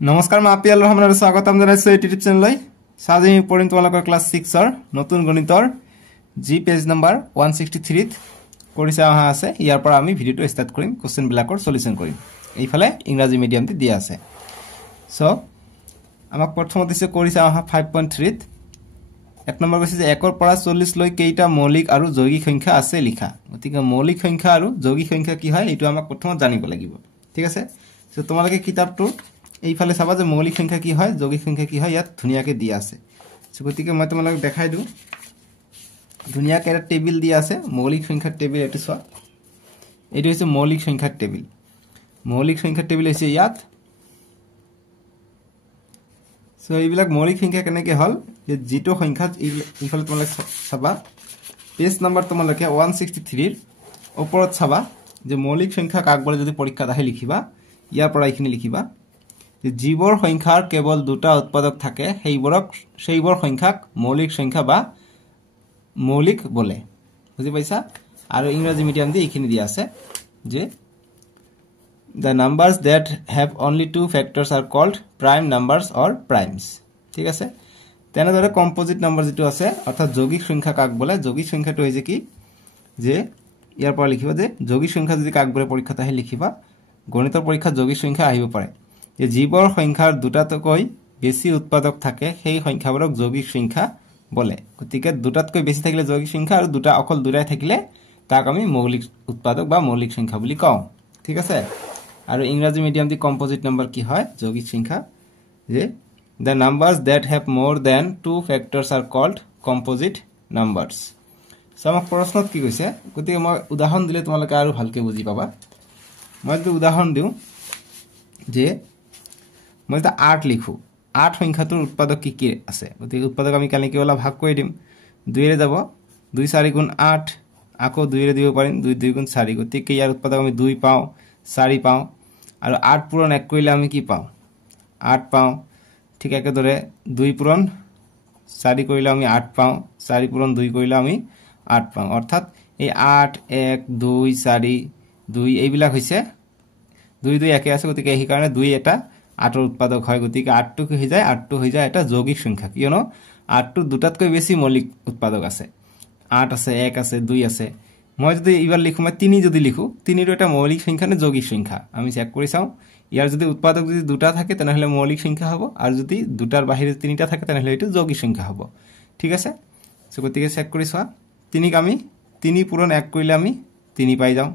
নমস্কাৰ মই আপিয়াল ৰহমানৰ স্বাগতম জনাইছো এই ইউটিউব চেনেললৈ সাজি পঢ়িম তোমালোকৰ ক্লাছ 6 ৰ নতুন গণিতৰ জি পেজ নম্বৰ 163 ত কৰিছা অহা আছে ইয়াৰ পৰা আমি ভিডিওটো ষ্টাৰ্ট কৰিম কোশ্চেন বিলাকৰ সলিউশন কৰিম এইফালে ইংৰাজী মিডিয়ামতে দিয়া আছে সো আমাক প্ৰথমতে দিছে কৰিছা অহা 5.3 ত এক নম্বৰ কৈছে যে 1 ৰ পৰা 40 লৈ কেইটা মৌলিক আৰু যৌগিক সংখ্যা আছে লিখা গতিকে মৌলিক সংখ্যা আৰু যৌগিক সংখ্যা কি হয় এটো আমাক প্ৰথমত জানিব লাগিব ঠিক আছে সো তোমালোকে কিতাপটো এইফালে চাবা যে মৌলিক সংখ্যা কি হয় যৌগিক সংখ্যা কি হয় ইয়াত ধুনিয়াকে দিয়া আছে সো গতিকে মই তোমালোকক দেখাই দিও ধুনিয়াকে এটা টেবিল দিয়া আছে মৌলিক সংখ্যাৰ টেবিল এটো চোৱা এটো হৈছে মৌলিক সংখ্যাৰ টেবিল হৈছে ইয়াত সো এইবিলাক মৌলিক সংখ্যা কেনেকে হল যে জিটো সংখ্যা এইফালে তোমালোকে চাবা পেজ নম্বৰ তোমালোকে 163 ৰ ওপৰত চাবা যে মৌলিক সংখ্যা কাকবলে যদি পৰীক্ষাত আহে লিখিবা ইয়াৰ পৰা এইখিনি লিখিবা যে জীৱৰ সংখ্যাৰ কেৱল দুটা উৎপাদক থাকে সেইবৰ সংখ্যাক মৌলিক সংখ্যা বা মৌলিক বলে বুজি পাইছা আৰু ইংৰাজী মিডিয়াম দি এইখিনি দিয়া আছে যে the numbers that have only two factors are called prime numbers or primes ঠিক আছে তেনেদৰে কম্পোজিট নম্বৰ যেটো আছে অৰ্থাৎ যৌগিক সংখ্যা কাক বলে যৌগিক সংখ্যাটো হৈছে কি যে ইয়াৰ পৰা লিখিবা যে যৌগিক সংখ্যা যদি কাক বলে পৰীক্ষাত আহে লিখিবা গণিতৰ পৰীক্ষাত যৌগিক সংখ্যা আহিব পাৰে যে জীৱৰ সংখ্যাৰ দুটাতকৈ বেছি উৎপাদক থাকে সেই সংখ্যাবোৰক যৌগিক সংখ্যা বলে গতিকে দুটাতকৈ বেছি থাকিলে যৌগিক সংখ্যা আৰু দুটা অকল দুটাই থাকিলে তাক আমি মৌলিক উৎপাদক বা মৌলিক সংখ্যা বুলি কওঁ ঠিক আছে আৰু ইংৰাজী মিডিয়াম দি কম্পোজিট নম্বৰ কি হয় যৌগিক সংখ্যা যে the numbers that have more than two factors are called composite numbers সমাক প্ৰশ্নত কি কৈছে গতিকে মই উদাহৰণ দিলে তোমালোকে আৰু ভালকে বুজি পাবা মই যদি উদাহৰণ দিও যে মই এটা 8 লিখো 8 সংখ্যাটোৰ উৎপাদক কি কি আছে গতিকে উৎপাদক আমি কেনেকৈ ওলা ভাগ কৰি দিম 2 ৰে যাব 2 4 গুণ 8 আকৌ 2 ৰে দিব পাৰিম 2 2 গুণ 4 গতিকে ইয়াৰ উৎপাদক আমি 2 পাও 4 পাও আৰু 8 পূৰণ 1 কৰিলে আমি কি পাও 8 পাও ঠিক একেদৰে 2 পূৰণ 4 কৰিলে আমি 8 পাও 4 পূৰণ 2 কৰিলে আমি 8 পাও অৰ্থাৎ এই 8 1 2 4 2 এইবিলাক হৈছে 2 2 একে আছে গতিকে এই কাৰণে 2 এটা 8 ৰ উৎপাদক হয় গতিকে 8 টো কি হৈ যায় 8 টো হৈ যায় এটা যৌগিক সংখ্যা কিয়নো 8 টো দুটাতকৈ বেছি মৌলিক উৎপাদক আছে 8 আছে 1 আছে 2 আছে মই যদি ইবাৰ লিখো মই 3 যদি লিখো 3 ৰ এটা মৌলিক সংখ্যা নে যৌগিক সংখ্যা আমি চেক কৰি চাও ইয়াৰ যদি উৎপাদক যদি দুটা থাকে তেনেহলে মৌলিক সংখ্যা হ'ব আৰু যদি দুটাৰ বাহিৰে তিনিটা থাকে তেনেহলে এটো যৌগিক সংখ্যা হ'ব ঠিক আছে সো গতিকে চেক কৰি চোৱা 3 ক আমি 3 পূৰণ 1 কৰিলে আমি 3 পাই যাও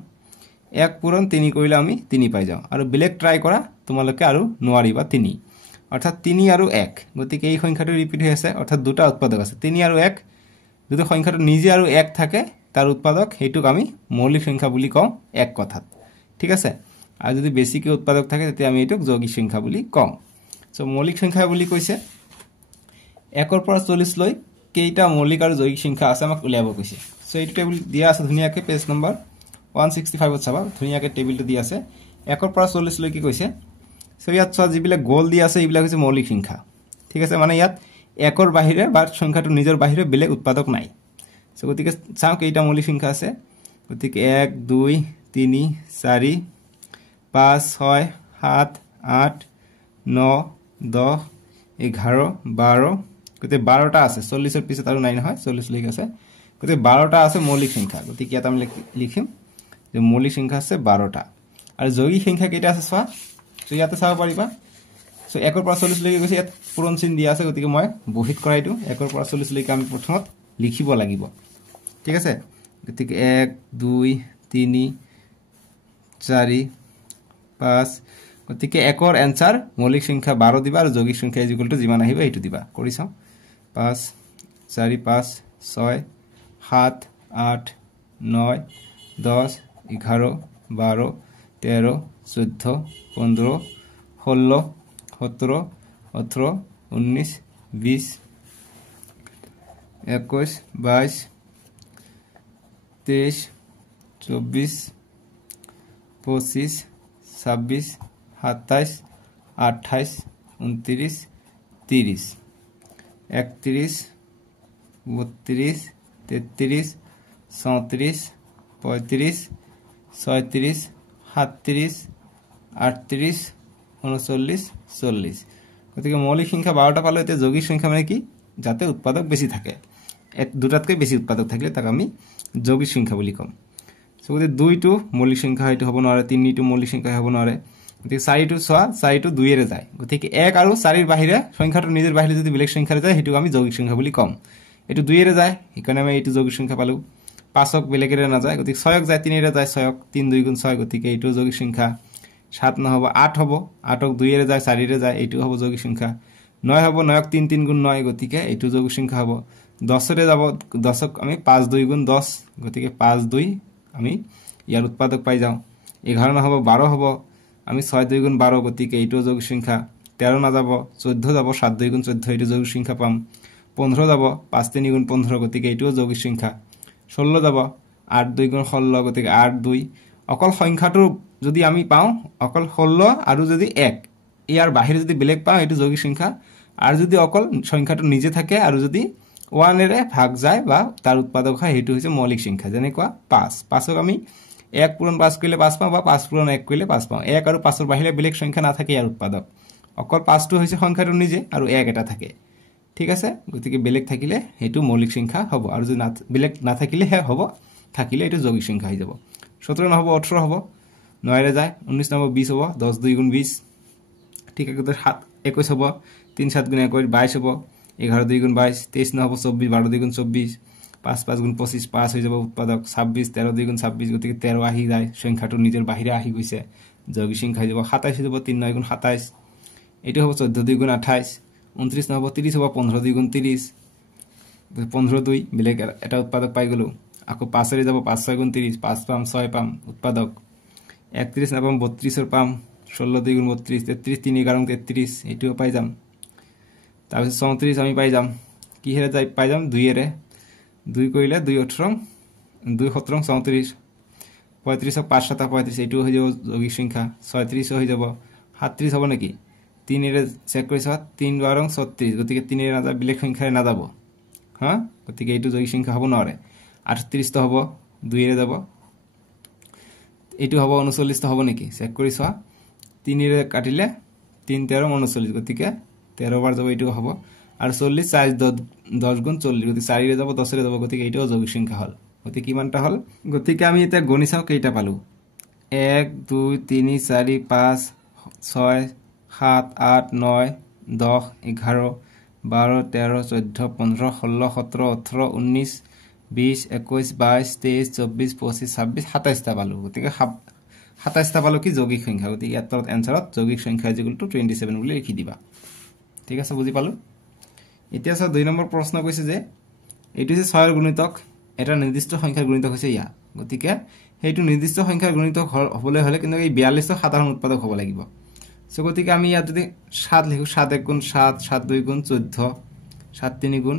1 পূৰণ 3 কৰিলে আমি 3 পাই যাও আৰু বেলেগ ট্ৰাই কৰা তোমালোকে আৰু নোৱাৰিবা 3 অৰ্থাৎ 3 আৰু 1 গতিকে এই সংখ্যাটো ৰিপিট হৈ আছে অৰ্থাৎ দুটা উৎপাদক আছে 3 আৰু 1 যদি সংখ্যাটো নিজে আৰু 1 থাকে তাৰ উৎপাদক হেতুক আমি মৌলিক সংখ্যা বুলি কওঁ এক কথাত ঠিক আছে আৰু যদি বেছিকৈ উৎপাদক থাকে তেতিয়া আমি এটোক যৌগিক সংখ্যা বুলি কওঁ সো মৌলিক সংখ্যা বুলি কৈছে 1 ৰ পৰা 40 লৈ কেইটা মৌলিক আৰু যৌগিক সংখ্যা আছে আমাক উলিয়াব কৈছে সো এই টেবিল দিয়া আছে ধুনিয়াকে পেজ নম্বৰ 165 ত চাবা ধুনিয়াকে টেবিলটো দিয়া আছে 1 ৰ পৰা 40 লৈ কি কৈছে সো ইয়াত চোৱা যিবিলাক গোল দিয়া আছে এইবিলাক হৈছে মৌলিক সংখ্যা ঠিক আছে মানে ইয়াত 1 ৰ বাহিৰে বা সংখ্যাটো নিজৰ বাহিৰে বেলেগ উৎপাদক নাই সো গতিকে চাও কেইটা মৌলিক সংখ্যা আছে গতিকে 1 2 3 4 5 6 7 8 9 10 11 12 গতিকে 12টা আছে 40 ৰ পিছত আৰু নাই নহয় 40 লৈকে আছে গতিকে 12টা আছে মৌলিক সংখ্যা গতিকে ইয়াত আমি লিখিম যে মৌলিক সংখ্যা আছে 12টা আৰু যৌগিক সংখ্যা কেইটা আছে চোৱা সো ইয়াতে চাব পাৰিবা সো 1 ৰ পৰা 40 লৈকে গৈছে ইয়াত পূৰণ চিন দিয়া আছে গতিকে মই বহিত কৰাই দিও 1 ৰ পৰা 40 লৈকে আমি প্ৰথমত লিখিব লাগিব ঠিক আছে গতিকে 1 2 3 4 5 গতিকে 1 ৰ आंसर মৌলিক সংখ্যা 12 দিবা আৰু যৌগিক সংখ্যা ইকুয়াল টু যিমান আহিব এইটো দিবা কৰি চাও 5 4 5 6 7 8 9 10 11 12 13 14 15 16 17 18 19 20 21 22 23 24 25 26 27 28 29 30 31 32 33 34 35 36 37 38 39 40 গতিকে মৌলিক সংখ্যা 12টা পালো এতিয়া যৌগিক সংখ্যা মানে কি যাতে উৎপাদক বেশি থাকে দুটাতকৈ বেশি উৎপাদক থাকলে তাক আমি যৌগিক সংখ্যা বুলি কম সো গতি 2 টো মৌলিক সংখ্যা হয়তো হ'ব নোৱাৰে 3 টো মৌলিক সংখ্যা হ'ব নোৱাৰে গতিকে 4 টো 4 টো 2 এৰে যায় গতিকে 1 আৰু 4 এৰ বাহিৰে সংখ্যাটো নিজৰ বাহিৰে যদি বেলেগ সংখ্যাৰে যায় হেতু আমি যৌগিক সংখ্যা বুলি কম এটো 2 এৰে যায় সেইকাৰণে আমি এইটো যৌগিক সংখ্যা পালো 5ক বেলেগেৰে না যায় গতিকে 6ক যায় 3 এৰে যায় 6ক 3 2 গুণ 6 গতিকে এইটো যৌগিক সংখ্যা 7 নহব 8 হ'ব 8ক 2 এৰে যায় 4 এৰে যায় এইটো হ'ব যৌগিক সংখ্যা 9 হ'ব 9ক 3 3 গুণ 9 গতিকে এইটো যৌগিক সংখ্যা হ'ব 10 এৰে যাব 10ক আমি 5 2 গুণ 10 গতিকে 5 2 আমি ইয়াৰ উৎপাদক পাই যাও 11 নহব 12 হ'ব আমি 6 2 গুণ 12 গতিকে এইটো যৌগিক সংখ্যা 13 না যাব 14 যাব 7 2 গুণ 14 এইটো যৌগিক সংখ্যা পাম 15 যাব 5 3 গুণ 15 গতিকে এইটো যৌগিক সংখ্যা 16 যাব 8 2 গুণ 16 গতিকে 8 2 অকল সংখ্যাটো যদি আমি পাও অকল 16 আৰু যদি 1 ইয়াৰ বাহিৰে যদি বেলেগ পাও এইটো যৌগিক সংখ্যা আৰ যদি অকল সংখ্যাটো নিজে থাকে আৰু যদি 1 এৰে ভাগ যায় বা তাৰ উৎপাদক হয় হেতু হৈছে মৌলিক সংখ্যা যেনেকুৱা 5 5ক আমি 1 পূৰণ 5 কৰিলে 5 পাওঁ বা 5 পূৰণ 1 কৰিলে 5 পাওঁ 1 আৰু 5 ৰ বাহিৰে বেলেগ সংখ্যা না থাকে ইয়াৰ উৎপাদক অকল 5 টো হৈছে সংখ্যাটো নিজে আৰু 1 এটা থাকে ঠিক আছে গতিকে বেলেগ থাকিলে হেতু মৌলিক সংখ্যা হ'ব আৰু যদি বেলেগ না থাকিলে হে হ'ব থাকিলে এটো যৌগিক সংখ্যা হৈ যাব 17 নহব 18 হ'ব 9 ৰে যায় 19 নহব 20 হ'ব 10 2 গুণ 20 ঠিক আছে 21 হ'ব 3 7 গুণ 21 22 হ'ব 11 2 গুণ 22 23 নহব 24 12 2 গুণ 24 5 5 গুণ 25 5 হৈ যাব উৎপাদক 26 13 2 গুণ 26 গতিকে 13 আহি যায় সংখ্যাটো নিজৰ বাহিৰে আহি গৈছে যৌগিক সংখ্যা হৈ যাব 27 হৈ যাব 3 9 গুণ 27 এটো হ'ব 14 2 গুণ 28 29 নহব 30 হ'ব 15 2 গুণ 30 15 2 বেলেগ এটা উৎপাদক পাই গলো আকৌ 5 এৰে যাব 5 6 গুণ 30 5 পাম 6 পাম উৎপাদক 31 না পাম 32 এর পাম 16 2 গুণ 32 33 3 11 33 এটিও পাই যাম তারপর 34 আমি পাই যাম কি হেরে যাই পাই যাম 2 এরে 2 কইলে 2 18 2 17 34 35 5 7 35 এটিও হয়ে যাব যৌগিক সংখ্যা 36 হয়ে যাব 37 হবে নাকি 3 এর চেক করিছ 3 12 36 গতিকে 3 এর না যা বিলেক সংখ্যায় না যাব হ্যাঁ গতিকে এইটো যৌগিক সংখ্যা হ'ব নৰে 38 তো হ'ব 2 এর যাব এটো হ'ব 39 তো হ'ব নাকি চেক করিছ 3 এর কাটিলে 3 13 39 গতিকে 13 বার যাব এটো হ'ব আর 40 4 10 গুণ 40 গতিকে 4 এর যাব 10 এর যাব গতিকে এটাও যৌগিক সংখ্যা হল গতিকে কিমানটা হল গতিকে আমি এটা গণিছাও কেইটা পালো 1 2 3 4 5 6 7 8 9 10 11 12 13 14 15 16 17 18 19 20 21 22 23 24 25 26 27 টা পালো গতিকে 27 টা পালো কি যৌগিক সংখ্যা গতিকে ইয়াত এনসারত যৌগিক সংখ্যা ইকুয়াল টু 27 বুলি লিখি দিবা ঠিক আছে বুজি পালো এতিয়া সব 2 নম্বৰ প্ৰশ্ন কৈছে যে এটো যে 6 এৰ গুণিতক এটা নিৰ্দিষ্ট সংখ্যাৰ গুণিতক হৈছে ইয়া গতিকে হেতু নিৰ্দিষ্ট সংখ্যাৰ গুণিতক হবলে হলে কিন্তু এই 42 সাধাৰণ উৎপাদক হ'ব লাগিব সো গতিকে আমি ইয়াত যদি 7 লিখো 7 1 গুণ 7 7 2 গুণ 14 7 3 গুণ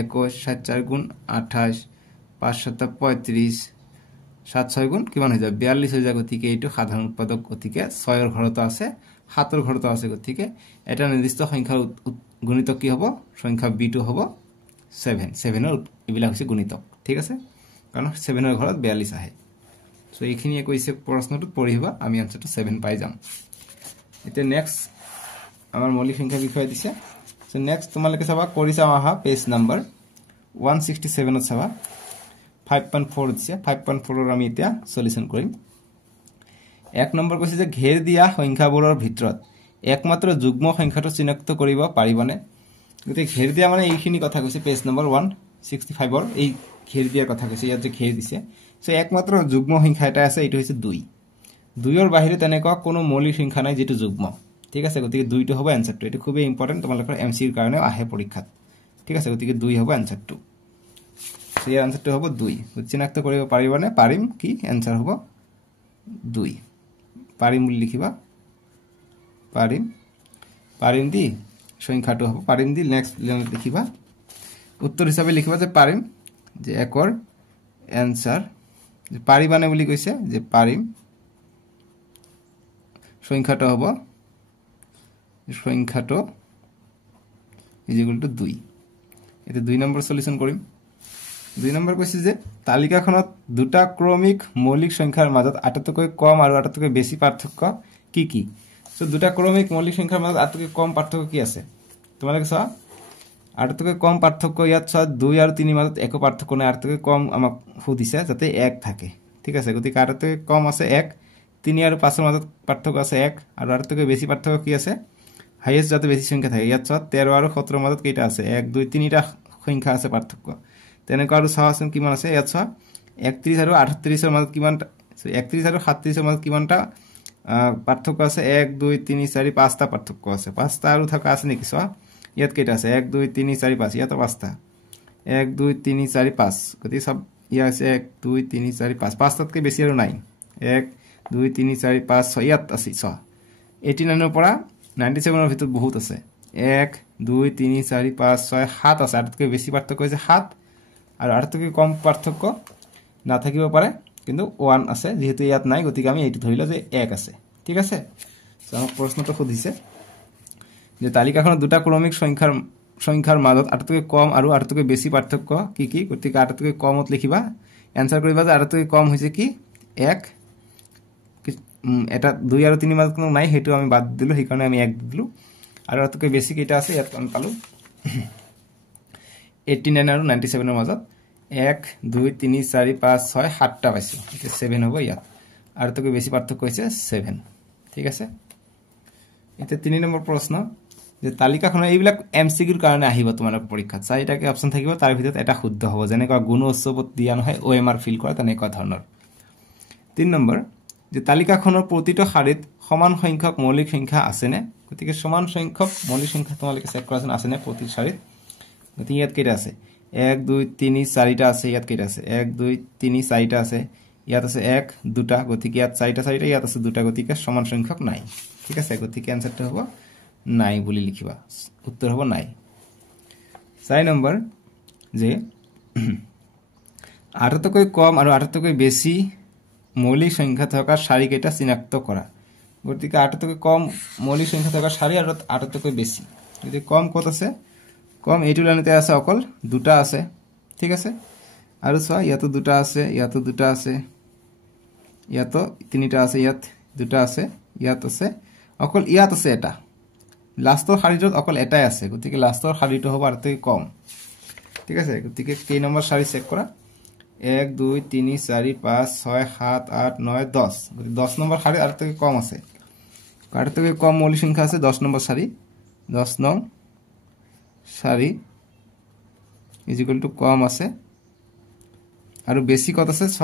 21 7 4 গুণ 28 5 7 35 7 6 গুণ কিমান হৈ যায় 42 হৈ যায় গতিকে এইটো সাধাৰণ উৎপাদক গতিকে 6 এৰ ঘৰতো আছে 7 এৰ ঘৰতো আছে গতিকে এটা নিৰ্দিষ্ট সংখ্যাৰ গুণিতক কি হ'ব সংখ্যা b2 হ'ব 7 7 এর ইবিলা হৈছে গুণিতক ঠিক আছে কারণ 7 এর ঘৰত 42 আহে সো এইখিনিয়ে কৈছে প্ৰশ্নটোত পঢ়িবা আমি আনসাৰটো 7 পাই যাম এতিয়া নেক্সট আমাৰ মৌলিক সংখ্যা বিষয় দিছে সো নেক্সট তোমালকে চাবা কৰিছা আহা পেজ নাম্বাৰ 167 ত চাবা 5.4 দিছে 5.4 ৰ আমি এতিয়া সলিউশন কৰিম এক নম্বৰ কৈছে যে ঘেৰ দিয়া সংখ্যাবোৰৰ ভিতৰত একমাত্ৰ যুগ্ম সংখ্যাটো চিনাক্ত কৰিব পাৰিবনে গতে ঘেৰ দিয়া মানে এইখিনি কথা কৈছে পেজ নম্বৰ 165 ৰ এই ঘেৰ দিয়াৰ কথা কৈছে ইয়াত যে ঘেৰ দিছে সো একমাত্ৰ যুগ্ম সংখ্যা এটা আছে এটো হৈছে 2 2 এৰ বাহিৰে তেনেকুৱা কোনো মৌলিক সংখ্যা নাই যেটো যুগ্ম ঠিক আছে গতিকে 2 টো হ'ব আনসারটো এটো খুবই ইম্পর্টেন্ট তোমালোকৰ এমসিৰ কাৰণে আহে পৰীক্ষাত ঠিক আছে গতিকে 2 হ'ব আনসাৰটো সো ইয়াৰ আনসাৰটো হ'ব 2 চিনাক্ত কৰিব পাৰিবনে পাৰিম কি আনসাৰ হ'ব 2 পাৰিম বুলি লিখিবা পাৰিম পাৰিম দি সংখ্যাটো হ'ব পাৰিম দি নেক্সট লিখিবা উত্তৰ হিচাপে লিখিবা যে পাৰিম যে একৰ আনসাৰ যে পাৰিবানে বুলি কৈছে যে পাৰিম সংখ্যাটো হ'ব সংখ্যাটো ইকুয়াল টু 2 এটা 2 নম্বৰ সলিউশন কৰিম 2 নম্বৰ কৈছে যে তালিকাখনত দুটা ক্ৰমিক মৌলিক সংখ্যাৰ মাজত আটাইতকৈ কম আৰু আটাইতকৈ বেছি পাৰ্থক্য কি কি সো দুটা ক্ৰমিক মৌলিক সংখ্যাৰ মাজত আটাইতকৈ কম পাৰ্থক্য কি আছে তোমালোকে চোৱা আটাইতকৈ কম পাৰ্থক্য ইয়াত চোৱা 2 আৰু 3 মাজত একো পাৰ্থক্য নাই আটাইতকৈ কম আমাক সুধিছে যাতে 1 থাকে ঠিক আছে গতিকে আটাইতকৈ কম আছে 1 3 আৰু 5 ৰ মাজত পাৰ্থক্য আছে 1 আৰু আটাইতকৈ বেছি পাৰ্থক্য কি আছে হাইয়েস্ট যাতে বেছি সংখ্যা থাকে ইয়াত চোৱা 13 আৰু 17 ৰ মাজত কেইটা আছে 1 2 3টা সংখ্যা আছে পাৰ্থক্য তেনেকৈ আৰু চাওঁচোন কিমান আছে ইয়াত চোৱা 31 আৰু 38 ৰ মাজত কিমানটা 31 আৰু 37 ৰ মাজত কিমানটা পাৰ্থক্য আছে 1 2 3 4 5টা পাৰ্থক্য আছে 5টা আৰু থকা আছে নেকি চোৱা ইয়াত কেইটা আছে 1 2 3 4 5 ইয়াত 5টা 1 2 3 4 5 গতি সব ইয়াত আছে 1 2 3 4 5 5টাতকৈ বেছি আৰু নাই 1 2 3 4 5 6 ইয়াত আছে চোৱা 89 ৰ পৰা 97 ৰ ভিতৰত বহুত আছে 1 2 3 4 5 6 7 আছে আটাইতকৈ বেছি পাৰ্থক্য হৈছে 7 আৰু আটাইতকৈ কম পাৰ্থক্য নাথাকিব পাৰে কিন্তু 1 আছে যেহেতু ইয়াত নাই গতিকে আমি এইটো ধৰিলা যে 1 আছে ঠিক আছে সো আমাক প্ৰশ্নটো সুধিছে যে তালিকাখনত দুটা ক্ৰমিক সংখ্যাৰ মাজত আটাইতকৈ কম আৰু আটাইতকৈ বেছি পাৰ্থক্য কি কি গতিকে আটাইতকৈ কমত লিখিবা এনসাৰ কৰিবা যে আটাইতকৈ কম হৈছে কি 1 এটা 2 আৰু 3 মাজত কোনো নাই হেতু আমি বাদ দিলো সেই কাৰণে আমি 1 দিলো আৰু আটাইতকৈ বেছি কেইটা আছে ইয়াত আমি পালো 89 আৰু 97 ৰ মাজত 1 2 3 4 5 6 7টা পাইছো এটা 7 হ'ব ইয়াত আৰু আটাইতকৈ বেছি পাৰ্থক্য হৈছে 7 ঠিক আছে এটা 3 নম্বৰ প্ৰশ্ন যে তালিকাখন এইবিলাক এমসিকিউৰ কাৰণে আহিব তোমালোকৰ পৰীক্ষাত চাৰিটাকে অপচন থাকিব তাৰ ভিতৰত এটা শুদ্ধ হ'ব যেনেকৈ গুণ উৎসৱত দিয়া নহয় ওএমআৰ ফিল কৰা তেনেকুৱা ধৰণৰ 3 নম্বৰ যে তালিকাখনৰ প্ৰতিটো শাৰীত সমান সংখ্যক মৌলিক সংখ্যা আছে নে গতিকে সমান সংখ্যক মৌলিক সংখ্যা তোমালোকে চেক কৰাচোন আছে নে প্ৰতি শাৰীত গতিকে ইয়াত কেইটা আছে 1 2 3 4টা আছে ইয়াত কেইটা আছে 1 2 3 4টা আছে ইয়াত আছে 1 দুটা গতিকে ইয়াত 4টা ইয়াত আছে দুটা গতিকে সমান সংখ্যক নাই ঠিক আছে গতিকে আনসাৰটো হ'ব নাই বুলি লিখিবা উত্তৰ হ'ব নাই 4 নম্বৰ যে আটাইতকৈ কম আৰু আটাইতকৈ বেছি মৌলিক সংখ্যা থকা শাৰী কেইটা চিনাক্ত কৰা গতিকে আটাইতকৈ কম মৌলিক সংখ্যা থকা শাৰী আৰু আটাইতকৈ বেছি গতিকে কম কত আছে কম এইটো লাইনতে আছে অকল দুটা আছে ঠিক আছে আৰু চোৱা ইয়াতো দুটা আছে ইয়াতো দুটা আছে ইয়াতো তিনিটা আছে ইয়াত দুটা আছে ইয়াত আছে অকল ইয়াত আছে এটা লাষ্টৰ শাৰীটোত অকল এটাই আছে গতিকে লাষ্টৰ শাৰীটো হ'ব আটাইতকৈ কম ঠিক আছে গতিকে কেই নম্বৰ শাৰী চেক কৰা 1 2 3 4 5 6 7 8 9 10 গতিকে 10 নম্বৰ শাৰী আটাইতকৈ কম আছে আটাইতকৈ কম মৌলিক সংখ্যা আছে 10 নম্বৰ শাৰী 10 নং শাৰী ইজ ইকুয়াল টু কম আছে আৰু বেছি কত আছে ছ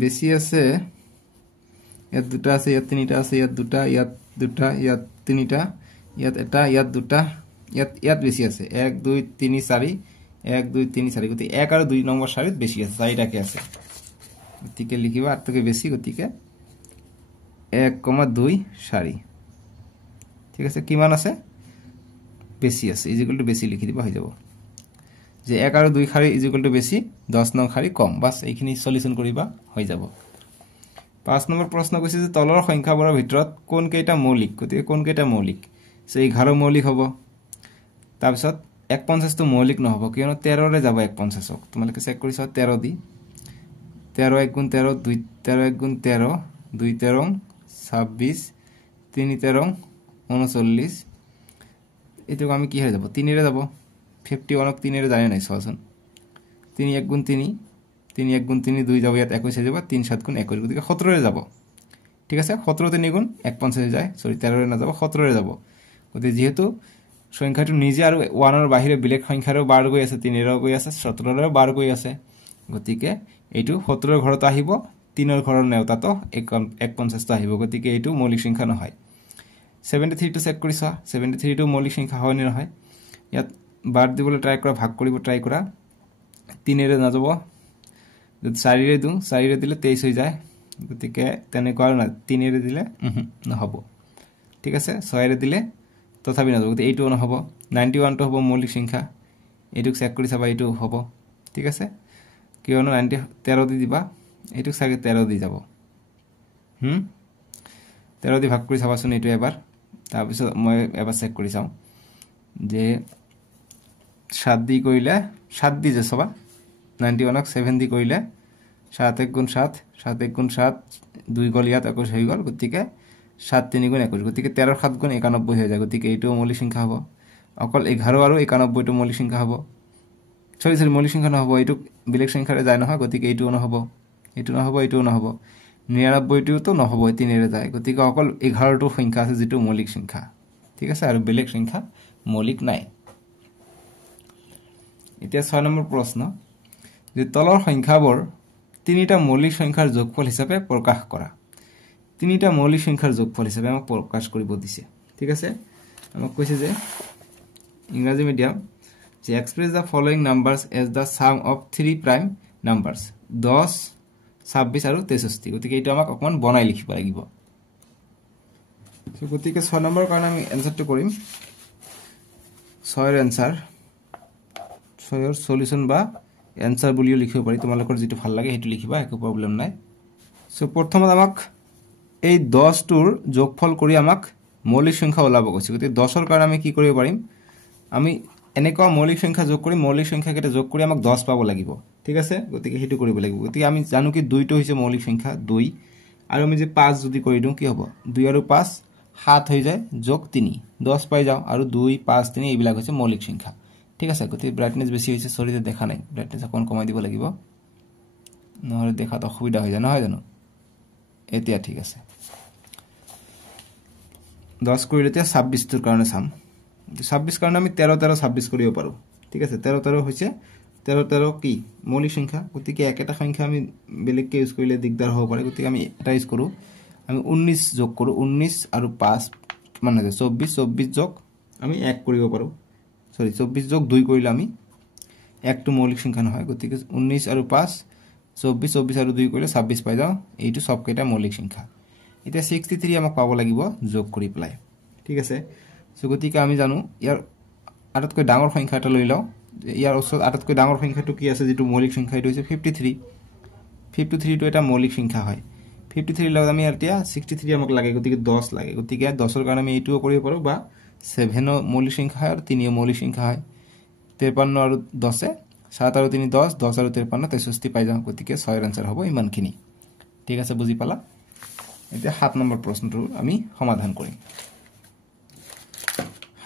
বেছি আছে ইয়াত দুটা আছে ইয়াত তিনিটা আছে ইয়াত দুটা ইয়াত তিনিটা ইয়াত এটা ইয়াত দুটা ইয়াত বেছি আছে 1 2 3 4 1 2 3 4 গতি 1 আৰু 2 নম্বৰ শাৰীত বেছি আছে চাৰিটাকে আছে গতিকে লিখিবা আটাইতকৈ বেছি গতিকে 1,2 শাৰী ঠিক আছে কিমান আছে বেছি আছে ইজ ইকুয়াল টু বেছি লিখি দিবা হৈ যাব যে 1 আৰু 2 শাৰী ইজ ইকুয়াল টু বেছি 10 নং শাৰী কম বাস এইখিনি সলিউশন কৰিবা হৈ যাব 5 নম্বৰ প্ৰশ্ন কৈছে যে তলৰ সংখ্যাবোৰৰ ভিতৰত কোন কেইটা মৌলিক গতিকে কোন কেইটা মৌলিক সে 11 মৌলিক হ'ব তাৰ পিছত 150 টো মৌলিক নহব কিয়নো 13 ৰে যাব 150 তোমালোকে চেক কৰিছা 13 দি 13 1 গুণ 13 2 13 1 গুণ 13 2 13 26 3 13 39 এটুকু আমি কি হয়ে যাব 3 রে যাব 51 ক 3 রে জানে নাই সহজন 3 1 গুণ 3 3 1 গুণ 3 2 যাব ইয়াত 21 হয়ে যাব 3 7 গুণ 21 গতিকে 17 রে যাব ঠিক আছে 17 3 গুণ 150 যায় সরি 13 রে না যাব 17 রে যাব গতিকে যেহেতু সংখ্যাটো নিজে আৰু 1 ৰ বাহিৰে বেলেগ সংখ্যাৰো বাৰ গৈ আছে 3 ৰ গৈ আছে 17 ৰ বাৰ গৈ আছে গতিকে এইটো 17 ৰ ঘৰত আহিব 3 ৰ ঘৰৰ নেউতাটো 150 আহিব গতিকে এইটো মৌলিক সংখ্যা নহয় 73 টো চেক কৰিছা 73 টো মৌলিক সংখ্যা হয় নে নহয় ইয়াত বাৰ দিবলৈ ট্ৰাই কৰা ভাগ কৰিব ট্ৰাই কৰা 3 ৰে না যাব যদি 4 ৰে দিও 4 ৰে দিলে 23 হৈ যায় গতিকে তেনেকুৱা না 3 ৰে দিলে নহব ঠিক আছে 6 ৰে দিলে তথাপি না যাব গতিকে এইটো নহব 91 টো হ'ব মৌলিক সংখ্যা এইটো চেক কৰি চাবা এইটো হ'ব ঠিক আছে কিয়নো 13 দি দিবা এইটো সাগে 13 দি যাব 13 দি ভাগ কৰি চাবাচোন এইটো এবাৰ তাৰ পিছত মই এবাৰ চেক কৰি চাও যে 7 দি কইলে 7 দি যে সবা 91 ক 7 দি কইলে 7 1 গুণ 7 7 1 গুণ 7 2 গল ইয়াত 21 হৈ গল গতিকে 7 3 গুণ 21 গতিকে 13 7 গুণ 91 হৈ যায় গতিকে এইটো মৌলিক সংখ্যা হ'ব অকল 11 আৰু 91 টো মৌলিক সংখ্যা হ'ব সৰি মৌলিক সংখ্যা নহব এইটো বিলেক সংখ্যাৰে যায় নহয় গতিকে এইটো নহব এইটো নহব এইটো নহব 99 টো তো নহব 3 ৰে যায় গতিকে অকল 11 টো সংখ্যা আছে যেটো মৌলিক সংখ্যা ঠিক আছে আৰু বিলেক সংখ্যা মৌলিক নাই এতিয়া 6 নম্বৰ প্ৰশ্ন যে তলৰ সংখ্যাবোৰ তিনিটা মৌলিক সংখ্যাৰ যোগফল হিচাপে প্ৰকাশ কৰা তিনিটা মৌলিক সংখ্যাৰ যোগফল হিচাপে আমাক প্ৰকাশ কৰিব দিছে ঠিক আছে আমাক কৈছে যে ইংৰাজী মিডিয়াম যে express the following numbers as the sum of 3 prime numbers 10 26 আৰু 63 গতিকে এইটো আমাক অকমান বনাই লিখিব লাগিব গতিকে 6 নম্বৰ কাৰণে আমি এনসাৰটো কৰিম 6 এৰ এনসাৰ 6 এৰ সলিউশন বা এনসাৰ বুলিও লিখিব পাৰি তোমালোকৰ যেটো ভাল লাগে হেতু লিখিবা একো প্ৰবলেম নাই সো প্ৰথমত আমাক এই 10 টোৰ যোগফল কৰি আমাক মৌলিক সংখ্যা ওলাব কৈছে গতিকে 10 ৰ কাৰণে আমি কি কৰিব পাৰিম আমি এনেকুৱা মৌলিক সংখ্যা যোগ কৰি মৌলিক সংখ্যা কেটা যোগ কৰি আমাক 10 পাব লাগিব ঠিক আছে গতিকে হেতু কৰিব লাগিব গতিকে আমি জানো কি 2 টো হৈছে মৌলিক সংখ্যা 2 আৰু আমি যে 5 যদি কৰি দিও কি হ'ব 2 আৰু 5 7 হৈ যায় যোগ 3 10 পাই যাও আৰু 2 5 3 এইবিলাক হৈছে মৌলিক সংখ্যা ঠিক আছে গতিকে ব্ৰাইটনেস বেছি হৈছে সৰিতে দেখা নাই ব্ৰাইটনেস অকন কমাই দিব লাগিব নহলে দেখাত অসুবিধা হৈ যায় নহয় জানো এতিয়া ঠিক আছে 10 কৰিলে তে 26 ৰ কাৰণে চাম 26 কাৰণে আমি 13 13 26 কৰিব পাৰো ঠিক আছে 13 13 হৈছে 13 13 কি মৌলিক সংখ্যা গতিকে একটা সংখ্যা আমি বেলেগকে ইউজ কৰিলে দিগদাৰ হ'ব পাৰে গতিকে আমি এটা ইউজ কৰো আমি 19 যোগ কৰো 19 আৰু 5 মানে 24 24 যোগ আমি 1 কৰিব পাৰো সৰি 24 যোগ 2 কৰিলে আমি 1 টো মৌলিক সংখ্যা নহয় গতিকে 19 আৰু 5 24 24 আৰু 2 কৰিলে 26 পাই যাও এইটো সব কেটা মৌলিক সংখ্যা এটা 63 আমাক পাব লাগিব যোগ কৰি প্লাই ঠিক আছে সো গতিকে আমি জানো ইয়াৰ আটাতকৈ ডাঙৰ সংখ্যা এটা লৈ লও ইয়াৰ ওচৰত আটাতকৈ ডাঙৰ সংখ্যাটো কি আছে যেটো মৌলিক সংখ্যা এটো হৈছে 53 53 টো এটা মৌলিক সংখ্যা হয় 53 লগত আমি এতিয়া 63 আমাক লাগে গতিকে 10 লাগে গতিকে 10 ৰ কাৰণে আমি এইটোও কৰিব পাৰো বা 7 মৌলিক সংখ্যা আৰু 3 মৌলিক সংখ্যা হয় 53 আৰু 10 7 আৰু 3 10 10 আৰু 53 63 পাই যাও গতিকে 6 এর आंसर হ'ব ইমানখিনি ঠিক আছে বুজি পালা এতিয়া 7 নম্বৰ প্ৰশ্নটো আমি সমাধান কৰিম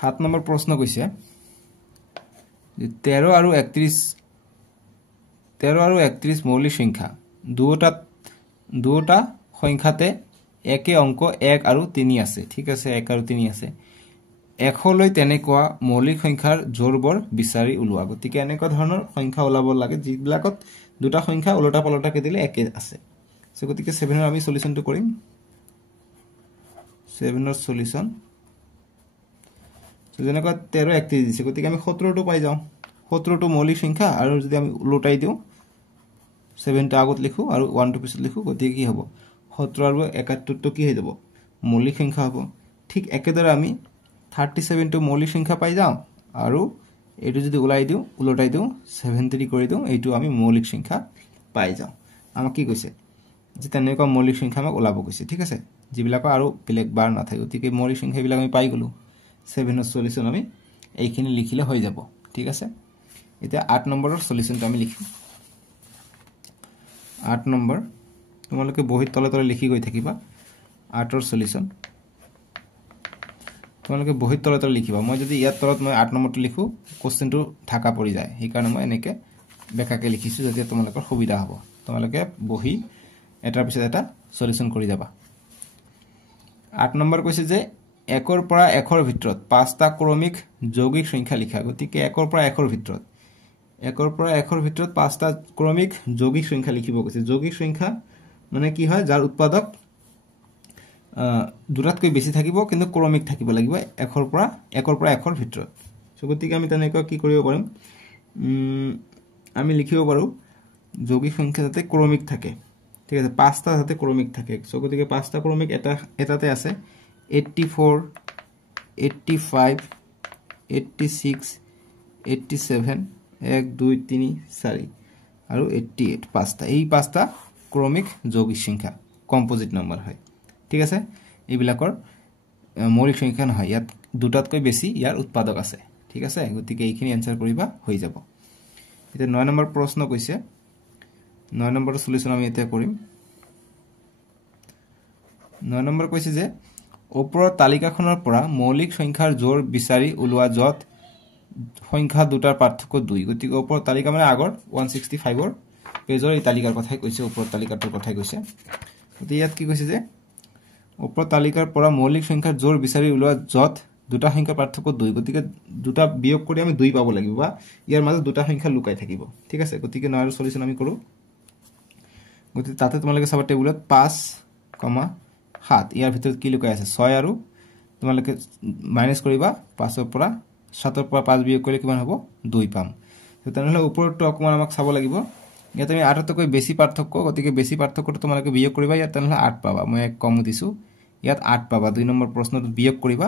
7 নম্বৰ প্ৰশ্ন কৈছে 13 আৰু 31 মৌলিক সংখ্যা দুটা সংখ্যাতে একে অংক 1 আৰু 3 আছে ঠিক আছে 1 আৰু 3 আছে এখলৈ তেনেকুৱা মৌলিক সংখ্যাৰ জোৰবৰ বিচাৰি উলোৱা গতিকে এনেকুৱা ধৰণৰ সংখ্যা ওলাব লাগে যিবিলাকত দুটা সংখ্যা উলটা পালটাকে দিলে একে আছে সো গতিকে 7 ৰ আমি সলিউশনটো কৰিম 7 ৰ সলিউশন সো যেনেকুৱা 13 31 দিছে গতিকে আমি 17 টো পাই যাও 17 টো মৌলিক সংখ্যা আৰু যদি আমি উলটাই দিও 7 টা আগত লিখো আৰু 1 টো পিছত লিখো গতিকে কি হ'ব 17 আৰু 71 টো কি হৈ যাব মৌলিক সংখ্যা হ'ব ঠিক একেদৰে আমি 37 টো মৌলিক সংখ্যা পাই যাও আৰু এটো যদি উলটাই দিও 73 কৰি দিও এইটো আমি মৌলিক সংখ্যা পাই যাও আমাক কি কৈছে যে তেনেকুৱা মৌলিক সংখ্যা আমাক ওলাব কৈছে ঠিক আছে যিবিলাক আৰু বেলেগ বাৰ নাথাকে গতিকে মৌলিক সংখ্যা বিলাক আমি পাই গলো 7 ৰ সলিউশন আমি এইখিনি লিখিলে হৈ যাব ঠিক আছে এতিয়া 8 নম্বৰৰ সলিউশনটো আমি লিখিম 8 নম্বৰ তোমালোকে বহিত তলে তলে লিখি গৈ থাকিবা 8 ৰ সলিউশন তোমালোকে বহিত তলে তলে লিখিবা মই যদি ইয়াত তলত মই 8 নম্বৰটো লিখো কোশ্চেনটো ঢাকা পৰি যায় সেই কাৰণে মই এনেকে বেকাকে লিখিছো যাতে তোমালোকৰ সুবিধা হ'ব তোমালোকে বহি এটাৰ পিছত এটা সলিউশন কৰি যাবা 8 নম্বৰ কৈছে যে 1 ৰ পৰা 1 ৰ ভিতৰত পাঁচটা ক্ৰমিক যৌগিক সংখ্যা লিখা গতিকে 1 ৰ পৰা 1 ৰ ভিতৰত 1 ৰ পৰা 1 ৰ ভিতৰত পাঁচটা ক্ৰমিক যৌগিক সংখ্যা লিখিব কৈছে যৌগিক সংখ্যা মানে কি হয় যাৰ উৎপাদক দুটাতকৈ বেছি থাকিব কিন্তু ক্ৰমিক থাকিব লাগিব 1 ৰ পৰা 1 ৰ ভিতৰত সো গতিকে আমি তেনেকৈ কি কৰিব পাৰিম আমি লিখিব পাৰো যৌগিক সংখ্যা যাতে ক্ৰমিক থাকে ঠিক আছে পাঁচটা যাতে ক্ৰমিক থাকে সো গতিকে পাঁচটা ক্ৰমিক এটাতে আছে 84 85 86 87 1 2 3 4 আৰু 88 পাঁচটা এই পাঁচটা ক্ৰমিক যৌগিক সংখ্যা কম্পোজিট নম্বৰ হয় ঠিক আছে এইবিলাকৰ মৌলিক সংখ্যা নহয় ইয়াত দুটাতকৈ বেছি ইয়াৰ উৎপাদক আছে ঠিক আছে গতিকে এইখিনি आंसर কৰিবা হৈ যাব এটা 9 নম্বৰ প্ৰশ্ন কৈছে 9 নম্বৰৰ সলিউশন আমি এটা কৰিম 9 নম্বৰ কৈছে যে ওপৰৰ তালিকাখনৰ পৰা মৌলিক সংখ্যাৰ জোৰ বিচাৰি উলোৱা যত সংখ্যা দুটাৰ পাৰ্থক্য 2 গতিকে ওপৰৰ তালিকা মানে আগৰ 165 ৰ পেজৰ এই তালিকাৰ কথাই কৈছে ওপৰৰ তালিকাটোৰ কথাই কৈছে গতিকে ইয়াত কি কৈছে যে ওপৰৰ তালিকাৰ পৰা মৌলিক সংখ্যাৰ জোৰ বিচাৰি উলোৱা যত দুটা সংখ্যাৰ পাৰ্থক্য 2 গতিকে দুটা বিয়োগ কৰি আমি 2 পাব লাগিব বা ইয়াৰ মাজত দুটা সংখ্যা লুকাই থাকিব ঠিক আছে গতিকে 9 ৰ সলিউশন আমি কৰো গতিকে তাতে তোমালোকে চাবা টেবুলত 5, 7 ইয়াৰ ভিতৰত কি লুকাই আছে 6 আৰু তোমালোকে মাইনাস কৰিবা 5 ৰ পৰা 7 ৰ পৰা 5 বিয়োগ কৰিলে কিমান হ'ব 2 পাম তো তেনেহলে ওপৰটো অকমান আমাক চাব লাগিব ইয়াত আমি 8 তকৈ বেছি পাৰ্থক্য গতিকে বেছি পাৰ্থক্যটো তোমালোকে বিয়োগ কৰিবা ইয়াত তেনেহলে 8 পাবা মই এক কম দিছো ইয়াত 8 পাবা 2 নম্বৰ প্ৰশ্নটো বিয়োগ কৰিবা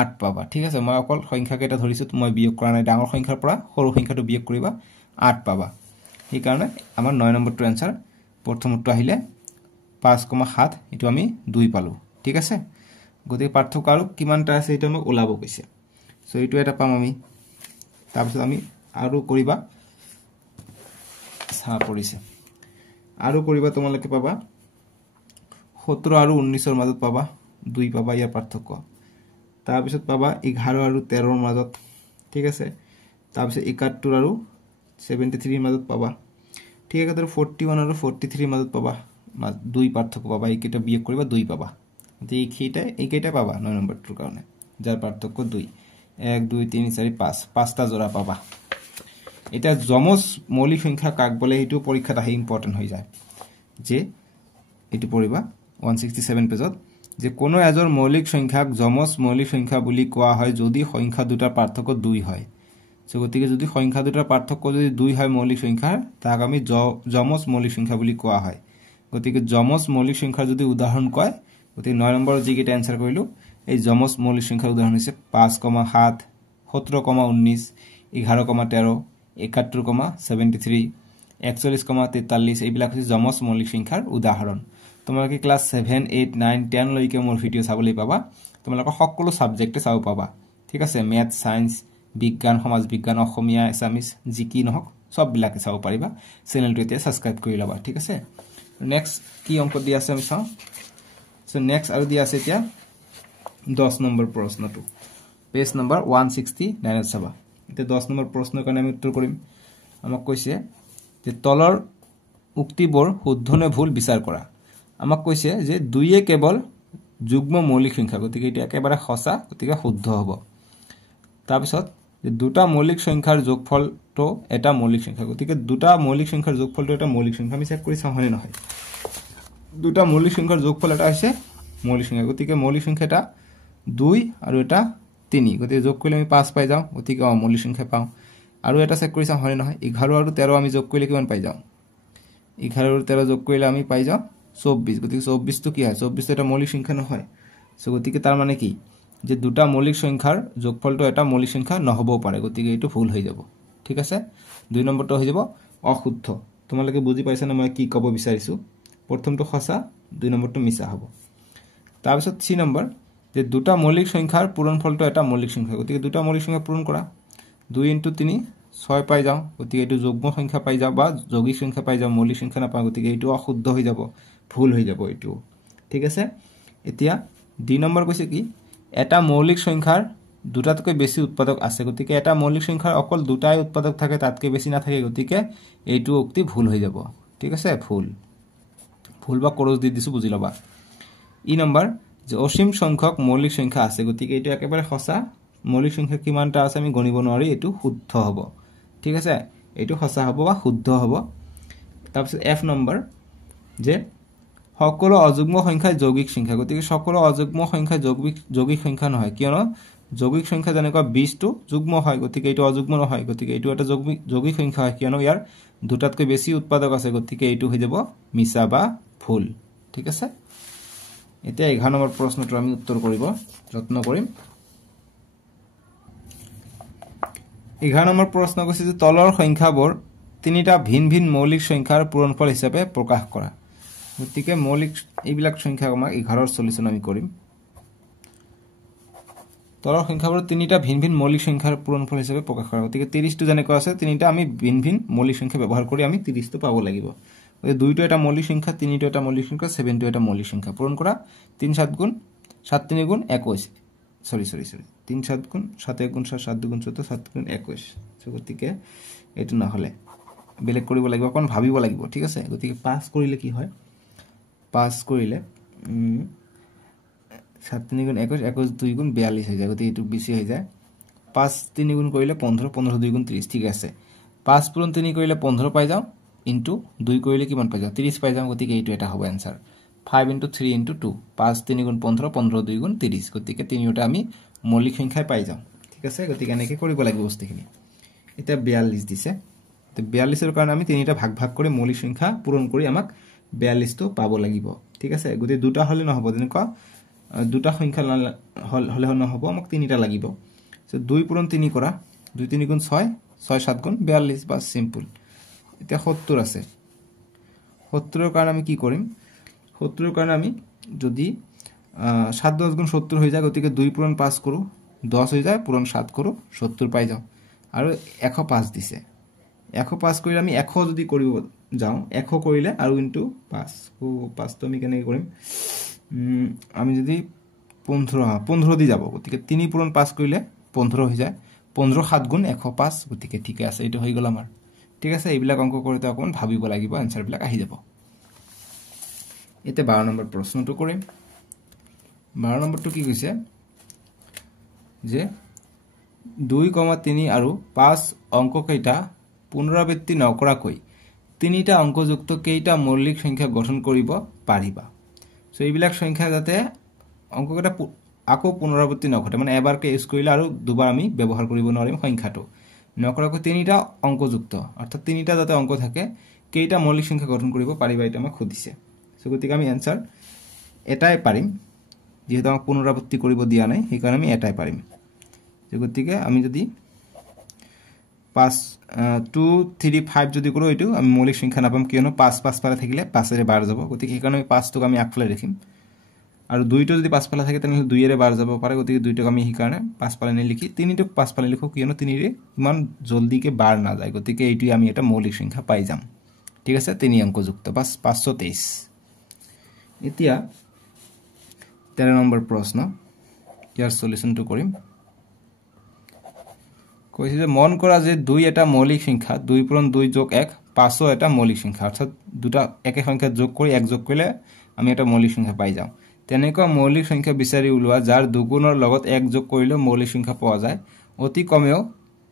8 পাবা ঠিক আছে মই অকল সংখ্যা কেইটা ধৰিছো মই বিয়োগ কৰা নাই ডাঙৰ সংখ্যাৰ পৰা সৰু সংখ্যাটো বিয়োগ কৰিবা 8 পাবা এই কাৰণে আমাৰ 9 নম্বৰটো आंसर প্ৰথমটো আহিলে 5,7 এটো আমি 2 পালো ঠিক আছে গতিকে পাৰ্থক্য আৰু কিমানটা আছে এটা আমাক ওলাব কৈছে সো এটো এটা পাম আমি তাৰপিছত আমি আৰু কৰিবা সা পৰিছে আৰু কৰিবা তোমালোকে পাবা 17 আৰু 19 ৰ মাজত পাবা 2 পাবা ইয়াৰ পাৰ্থক্য তাৰপিছত পাবা 11 আৰু 13 ৰ মাজত ঠিক আছে তাৰপিছত 71 আৰু 73 ৰ মাজত পাবা ঠিক আছে 41 আৰু 43 ৰ মাজত পাবা 2 পাৰ্থক্য পাবা এইকেইটা বিয়োগ কৰিবা 2 পাবা এইকেইটা পাবা 9 নম্বৰটোৰ কাৰণে যাৰ পাৰ্থক্য 2 1 2 3 4 5 পাঁচটা জোড়া পাবা এটা যমজ মৌলিক সংখ্যা কাক বলে এটো পৰীক্ষাত আহি ইম্পৰ্টেন্ট হৈ যায় যে এটো পঢ়িবা 167 পেজত যে কোনো এজৰ মৌলিক সংখ্যাক যমজ মৌলিক সংখ্যা বুলি কোৱা হয় যদি সংখ্যা দুটাৰ পাৰ্থক্য 2 হয় সো গতিকে যদি সংখ্যা দুটাৰ পাৰ্থক্য যদি 2 হয় মৌলিক সংখ্যাৰ তাক আমি যমজ মৌলিক সংখ্যা বুলি কোৱা হয় গতিকে যমজ মৌলিক সংখ্যাৰ যদি উদাহৰণ কয় গতিকে 9 নম্বৰ জিকেটা आंसर কৰিলো এই যমজ মৌলিক সংখ্যাৰ উদাহৰণ হৈছে 5,7 17,19 11,13 71,73 41,43 এইবিলাক হৈছে যমজ মৌলিক সংখ্যাৰ উদাহৰণ তোমালোকে ক্লাস 7 8 9 10 লৈকে মোৰ ভিডিও চাবলৈ পাবা তোমালোকৰ সকলো সাবজেক্টে চাও পাবা ঠিক আছে ম্যাথ সায়েন্স বিজ্ঞান সমাজ বিজ্ঞান অসমীয়া এছামিস জিকি নহক সব বিলাকে চাও পাৰিবা চেনেলটো এতিয়া সাবস্ক্ৰাইব কৰি লবা ঠিক আছে নেক্সট কি অংক দি আছে আমি চাও সো নেক্সট আৰু দি আছে এতিয়া 10 নম্বৰ প্ৰশ্নটো পেজ নম্বৰ 169 চাবা এতিয়া 10 নম্বৰ প্ৰশ্নৰ কাৰণে আমি উত্তৰ কৰিম আমাক কৈছে যে তলৰ উক্তিবোৰ শুদ্ধ নে ভুল বিচাৰ কৰা আমাক কৈছে যে 2 কেৱল যুগ্ম মৌলিক সংখ্যা গতিকে এটা একেবাৰে সঁচা গতিকে শুদ্ধ হ'ব তাৰপিছত যে দুটা মৌলিক সংখ্যাৰ যোগফলটো এটা মৌলিক সংখ্যা গতিকে দুটা মৌলিক সংখ্যাৰ যোগফলটো এটা মৌলিক সংখ্যা আমি চেক কৰি চাও হয়নে নহয় দুটা মৌলিক সংখ্যাৰ যোগফল এটা আছে মৌলিক সংখ্যা গতিকে মৌলিক সংখ্যা এটা 2 আৰু এটা 3 গতিকে যোগ কৰিলে আমি 5 পাই যাও গতিকে মৌলিক সংখ্যা পাও আৰু এটা চেক কৰি চাও হয়নে নহয় 11 আৰু 13 আমি যোগ কৰিলে কিমান পাই যাও 11 আৰু 13 যোগ কৰিলে আমি পাই যাও 24 গতিকে 24 টো কি হয় 24 এটা মৌলিক সংখ্যা নহয় সো গতিকে তাৰ মানে কি যে দুটা মৌলিক সংখ্যাৰ যোগফলটো এটা মৌলিক সংখ্যা নহবও পাৰে গতিকে এটো ভুল হৈ যাব ঠিক আছে 2 নম্বৰটো হৈ যাব অশুদ্ধ তোমালোকে বুজি পাইছা না মই কি ক'ব বিচাৰিছো প্ৰথমটো সঁচা 2 নম্বৰটো মিছা হ'ব তাৰপিছত 3 নম্বৰ যে দুটা মৌলিক সংখ্যাৰ পূৰণফলটো এটা মৌলিক সংখ্যা গতিকে দুটা মৌলিক সংখ্যা পূৰণ কৰা 2 * 3 6 পাই যাও গতিকে এটো যুগ্ম সংখ্যা পাই যাও বা যৌগিক সংখ্যা পাই যাও মৌলিক সংখ্যা না পাও গতিকে এটো অশুদ্ধ হৈ যাব ভুল হৈ যাব এটো ঠিক আছে এতিয়া 2 নম্বৰ কৈছে কি এটা মৌলিক সংখ্যাৰ দুটাতকৈ বেছি উৎপাদক আছে গতিকে এটা মৌলিক সংখ্যাৰ অকল দুটাই উৎপাদক থাকে তাতকৈ বেছি না থাকে গতিকে এইটো উক্তি ভুল হৈ যাব ঠিক আছে ভুল বা ক্ৰস দি দিছো বুজি লবা ই নম্বৰ যে অসীম সংখ্যক মৌলিক সংখ্যা আছে গতিকে এটো একেবাৰে সঁচা মৌলিক সংখ্যা কিমানটা আছে আমি গণিব নোৱাৰি এটো শুদ্ধ হ'ব ঠিক আছে এটো সঁচা হ'ব বা শুদ্ধ হ'ব তাৰপিছত এফ নম্বৰ যে সকলো অযুগ্ম সংখ্যা যৌগিক সংখ্যা গতিকে সকলো অযুগ্ম সংখ্যা যৌগিক সংখ্যা নহয় কিয়নো যৌগিক সংখ্যা যেনেকৈ 20 টো যুগ্ম হয় গতিকে এটো অযুগ্ম নহয় গতিকে এটো এটা যৌগিক সংখ্যা হয় কিয়নো ইয়াৰ দুটাতকৈ বেছি উৎপাদক আছে গতিকে এটো হৈ যাব মিছা বা ভুল ঠিক আছে এতিয়া 11 নম্বৰ প্ৰশ্নটো আমি উত্তৰ কৰিব যত্ন কৰিম 11 নম্বৰ প্ৰশ্ন কৈছে যে তলৰ সংখ্যাবোৰ তিনিটা ভিন ভিন মৌলিক সংখ্যাৰ পূৰণফল হিচাপে প্ৰকাশ কৰা গতিকে মৌলিক এইবিলাক সংখ্যা আমাক 11 ৰ সলিউশন আমি কৰিম তলৰ সংখ্যাবোৰ তিনিটা ভিন ভিন মৌলিক সংখ্যাৰ পূৰণফল হিচাপে প্ৰকাশ কৰা গতিকে 30 টো যেনেকৈ আছে তিনিটা আমি ভিন ভিন মৌলিক সংখ্যা ব্যৱহাৰ কৰি আমি 30 টো পাব লাগিব ওই 2টো এটা মৌলিক সংখ্যা 3টো এটা মৌলিক সংখ্যা 7টো এটা মৌলিক সংখ্যা পূরণ করা 3 7 গুণ 7 3 গুণ 21 সরি 3 7 গুণ 7 1 গুণ 7 7 2 গুণ 14 7 গুণ 21 সো গতিকে এটো না হলে বেলেগ কৰিব লাগিব কোন ভাবিব লাগিব ঠিক আছে গতিকে 5 কৰিলে কি হয় 5 কৰিলে 7 3 গুণ 21 21 2 গুণ 42 হৈ যায় গতিকে এটো বেছি হৈ যায় 5 3 গুণ কৰিলে 15 15 2 গুণ 30 ঠিক আছে 5 পূৰণ 3 কৰিলে 15 পাই যাও ইনটু 2 কৰিলে কিমান পাই যাও 30 পাই যাও গতিকে এইটো এটা হ'ব आंसर 5 * 3 * 2 5 3 গুণ 15 15 2 গুণ 30 গতিকে তিনিওটা আমি মৌলিক সংখ্যায় পাই যাও ঠিক আছে গতিকে এনেকৈ কৰিব লাগিব বস্তুখিনি এটা 42 দিছে তো 42 এর কারণে আমি তিনিটা ভাগ ভাগ করে মৌলিক সংখ্যা পূরণ করি আমাক 42 তো পাবো লাগিব ঠিক আছে গতি দুটা হলে নহব যেনেকুৱা দুটা সংখ্যা হলে নহব আমাক তিনিটা লাগিব সো 2 পূৰণ 3 কৰা 2 3 গুণ 6 6 7 গুণ 42 বাস সিম্পল এটা 70 আছে 70 এর কারণে আমি কি কৰিম 70 এর কারণে আমি যদি 7 10 গুণ 70 হৈ যায় গতিকে 2 পূরণ 5 কৰো 10 হৈ যায় পূৰণ 7 কৰো 70 পাই যাও আৰু 105 দিছে 105 কৰিলে আমি 100 যদি কৰিব যাও 100 কৰিলে আৰু ইনটু 5 ও 5 তো আমি কেনে কৰিম আমি যদি 15 দি যাব গতিকে 3 পূৰণ 5 কৰিলে 15 হৈ যায় 15 7 গুণ 105 গতিকে ঠিক আছে এটো হৈ গল আমাৰ ঠিক আছে এইবিলাক অঙ্ক কৰিতে অকন ভাবিব লাগিব आंसर বিলাক আহি যাব এতে 12 নম্বৰ প্ৰশ্নটো কৰিম 12 নম্বৰটো কি কৈছে যে 2,3 আৰু 5 অঙ্ক কেইটা পুনৰাবৃত্তি নকৰাকৈ তিনিটা অঙ্কযুক্ত কেইটা মৌলিক সংখ্যা গঠন কৰিব পাৰিবা সো এইবিলাক সংখ্যা যাতে অঙ্ককেইটা আকৌ পুনৰাবৃত্তি নঘটে মানে এবাৰকে ইউজ কৰিলে আৰু দুবাৰ আমি ব্যৱহাৰ কৰিব নোৱাৰিম সংখ্যাটো নকৰাকৈ তিনিটা অঙ্কযুক্ত অৰ্থাৎ তিনিটা যাতে অঙ্ক থাকে কেইটা মৌলিক সংখ্যা গঠন কৰিব পাৰিবা এটা আমাক খুদিছে সো গতিকে আমি आंसर এটাই পাৰিম যেহেতু আমাক পুনৰাবৃত্তি কৰিব দিয়া নাই সেই কাৰণে আমি এটাই পাৰিম গতিকে আমি যদি 5 2 3 5 যদি কৰো এটো আমি মৌলিক সংখ্যা নাপাম কিয়নো 5 5 পালে থাকিলে 5 এৰে 12 যাব গতিকে সেইকাৰণে আমি 5 টোক আমি আগফালে ৰাখিম আৰু 2 টো যদি 5 পালে থাকে তেনে 2 এৰে 12 যাব পাৰে গতিকে 2 টোক আমি সেইকাৰণে 5 পালে নে লিখি 3 টোক 5 পালে লিখো কিয়নো 3 ৰে ইমান জলদিকে 12 না যায় গতিকে এইটোই আমি এটা মৌলিক সংখ্যা পাই যাম ঠিক আছে 3 অঙ্কযুক্ত বাস 523 এতিয়া 13 নম্বৰ প্ৰশ্ন ইয়াৰ সলিউশনটো কৰিম কৈছে যে মন কৰা যে 2 এটা মৌলিক সংখ্যা 2 পূরণ 2 যোগ 1 5ও এটা মৌলিক সংখ্যা অর্থাৎ দুটা একে সংখ্যা যোগ কৰি 1 যোগ কৰিলে আমি এটা মৌলিক সংখ্যা পাই যাও তেনেকুৱা মৌলিক সংখ্যা বিচাৰি উলোৱা যাৰ দুগুণৰ লগত 1 যোগ কৰিলে মৌলিক সংখ্যা পোৱা যায় অতি কমেও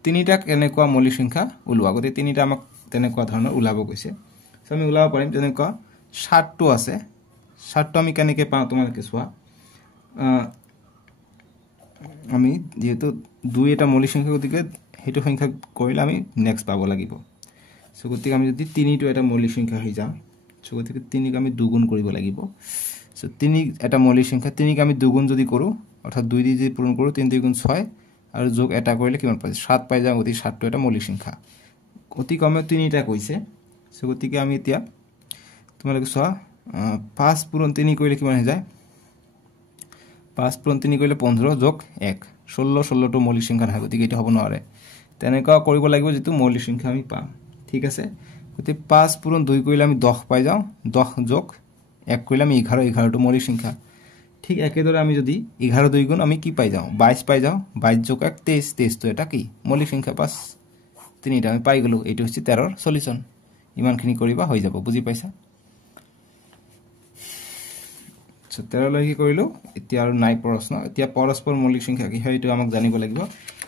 তিনিটা কেনেকুৱা মৌলিক সংখ্যা উলোৱা গতি তিনিটা আমাক তেনেকুৱা ধৰণৰ উলাব কৈছে সো আমি উলাব পাৰিম তেনেকুৱা 60 টো আছে 60 টো আমি কেনেকৈ পাও তোমালোকে চোৱা আমি যেহেতু 2 এটা মৌলিক সংখ্যা গতিকে হেতু সংখ্যা কৰিলে আমি নেক্সট পাব লাগিব সো গতিকে আমি যদি 3 টো এটা মৌলিক সংখ্যা হৈ যাও সো গতিকে 3 ক আমি দুগুণ কৰিব লাগিব সো 3 এটা মৌলিক সংখ্যা 3 ক আমি দুগুণ যদি কৰো অৰ্থাৎ 2 দি যদি পূৰণ কৰো 3 2 গুণ 6 আৰু যোগ এটা কৰিলে কিমান পাই 7 পাই যাও গতিকে 7 টো এটা মৌলিক সংখ্যা অতি কমে 3টা কৈছে সো গতিকে আমি এতিয়া তোমালোকে চোৱা 5 পূৰণ 3 কৰিলে কিমান হৈ যায় 5 পূৰণ 3 কৰিলে 15 যোগ 1 16 16 টো মৌলিক সংখ্যা নহয় গতিকে এটা হ'ব নোৱাৰে তেনেকুৱা কৰিব লাগিব যেটো মৌলিক সংখ্যা আমি পাম ঠিক আছে গতি 5 পূৰণ 2 কৰিলে আমি 10 পাই যাও 10 যোগ 1 কৰিলে আমি 11 11 টো মৌলিক সংখ্যা ঠিক একেদৰে আমি যদি 11 2 গুণ আমি কি পাই যাও 22 পাই যাও 22 যোগ 1 23 23 তো এটা কি মৌলিক সংখ্যা পাস তিনিটা আমি পাই গলো এটো হচ্ছে 13 ৰ সলিউশন ইমানখিনি কৰিবা হৈ যাব বুজি পাইছা সো 13 লাগি কৰিলো এতিয়া আৰু নাই প্ৰশ্ন এতিয়া পৰস্পৰ মৌলিক সংখ্যা কি হয় এটো আমাক জানিব লাগিব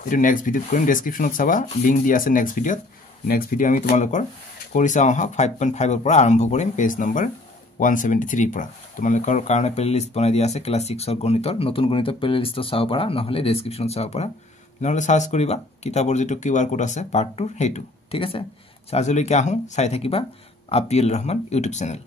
এটো নেক্সট ভিডিওত কৰিম ডেসক্ৰিপচনত চাবা লিংক দি আছে নেক্সট ভিডিও আমি তোমালোকৰ কৰিছা আহা 5.5 ৰ পৰা আৰম্ভ কৰিম পেজ নম্বৰ 173 পৰা তোমালোকৰ কাৰণে প্লেলিষ্ট বনাই দিয়া আছে ক্লাস 6 ৰ গণিতৰ নতুন গণিতৰ প্লেলিষ্ট চাও পৰা নহলে ডেসক্ৰিপচনত চাও পৰা নহলে সাৰ্চ কৰিবা কিতাপৰ যেটো কিউআৰ কোড আছে পাৰ্ট 2 হেতু ঠিক আছে সাজলৈ কি আহো চাই থাকিবা আপিল ৰহমান ইউটিউব চেনেল